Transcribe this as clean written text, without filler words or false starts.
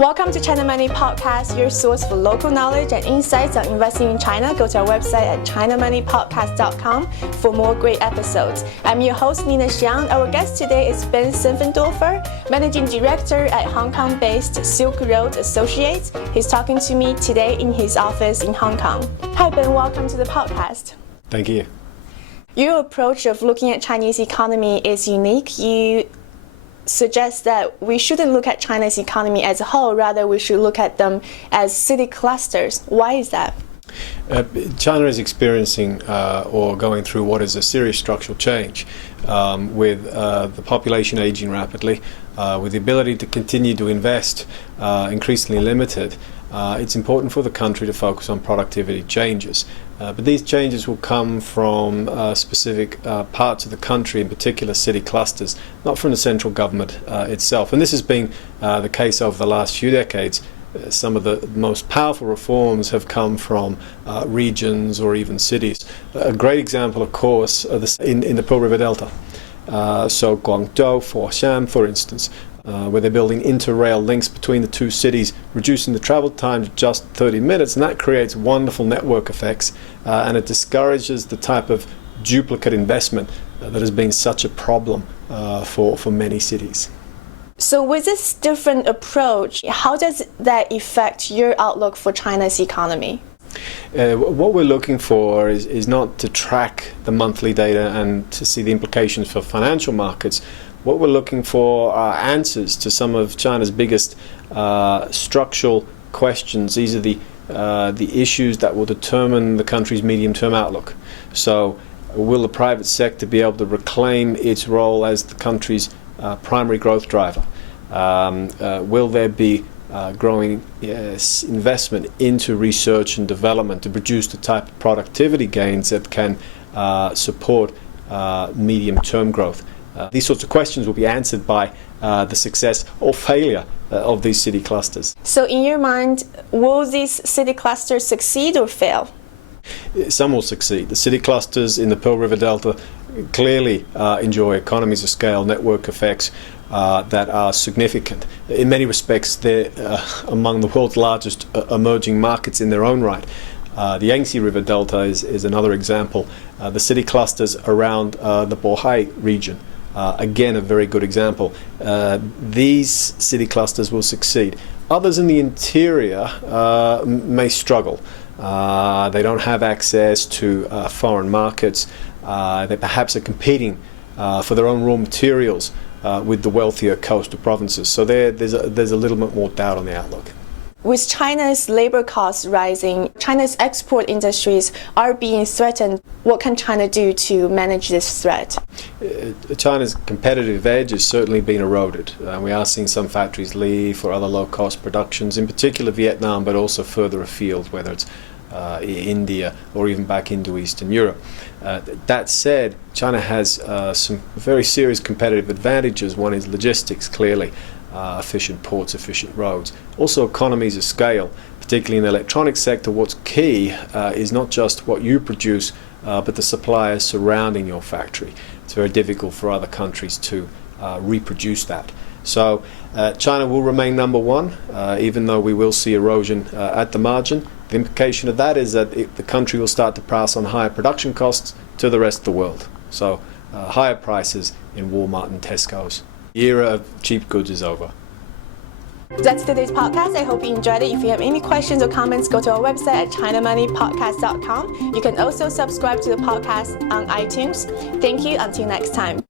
Welcome to China Money Podcast, your source for local knowledge and insights on investing in China. Go to our website at chinamoneypodcast.com for more great episodes. I'm your host, Nina Xiang. Our guest today is Ben Simpfendorfer, Managing Director at Hong Kong-based Silk Road Associates. He's talking to me today in his office in Hong Kong. Hi, Ben. Welcome to the podcast. Thank you. Your approach of looking at Chinese economy is unique. You suggest that we shouldn't look at China's economy as a whole, rather we should look at them as city clusters. Why is that? China is experiencing or going through what is a serious structural change with the population aging rapidly, with the ability to continue to invest increasingly limited. It's important for the country to focus on productivity changes. But these changes will come from specific parts of the country, in particular city clusters, not from the central government itself. And this has been the case over the last few decades. Some of the most powerful reforms have come from regions or even cities. A great example, of course, in the Pearl River Delta. So Guangzhou, Xiang, for instance, where they're building interrail links between the two cities, reducing the travel time to just 30 minutes, and that creates wonderful network effects, and it discourages the type of duplicate investment that has been such a problem for many cities. So with this different approach, how does that affect your outlook for China's economy? What we're looking for is not to track the monthly data and to see the implications for financial markets. What we're looking for are answers to some of China's biggest structural questions. These are the issues that will determine the country's medium-term outlook. So, will the private sector be able to reclaim its role as the country's primary growth driver? Will there be growing investment into research and development to produce the type of productivity gains that can support medium-term growth? These sorts of questions will be answered by the success or failure of these city clusters. So in your mind, will these city clusters succeed or fail? Some will succeed. The city clusters in the Pearl River Delta clearly enjoy economies of scale, network effects that are significant. In many respects, they're among the world's largest emerging markets in their own right. The Yangtze River Delta is another example. The city clusters around the Bohai region, again, a very good example. These city clusters will succeed. Others in the interior may struggle. They don't have access to foreign markets. They perhaps are competing for their own raw materials with the wealthier coastal provinces. So there's a little bit more doubt on the outlook. With China's labor costs rising, China's export industries are being threatened. What can China do to manage this threat? China's competitive edge has certainly been eroded. We are seeing some factories leave for other low-cost productions, in particular Vietnam, but also further afield, whether it's India or even back into Eastern Europe. That said, China has some very serious competitive advantages. One is logistics, clearly. Efficient ports, efficient roads. Also economies of scale, particularly in the electronics sector. What's key is not just what you produce, but the suppliers surrounding your factory. It's very difficult for other countries to reproduce that. So China will remain number one, even though we will see erosion at the margin. The implication of that is that the country will start to pass on higher production costs to the rest of the world. So higher prices in Walmart and Tesco's. The era of cheap goods is over. That's today's podcast. I hope you enjoyed it. If you have any questions or comments, go to our website at chinamoneypodcast.com. You can also subscribe to the podcast on iTunes. Thank you. Until next time.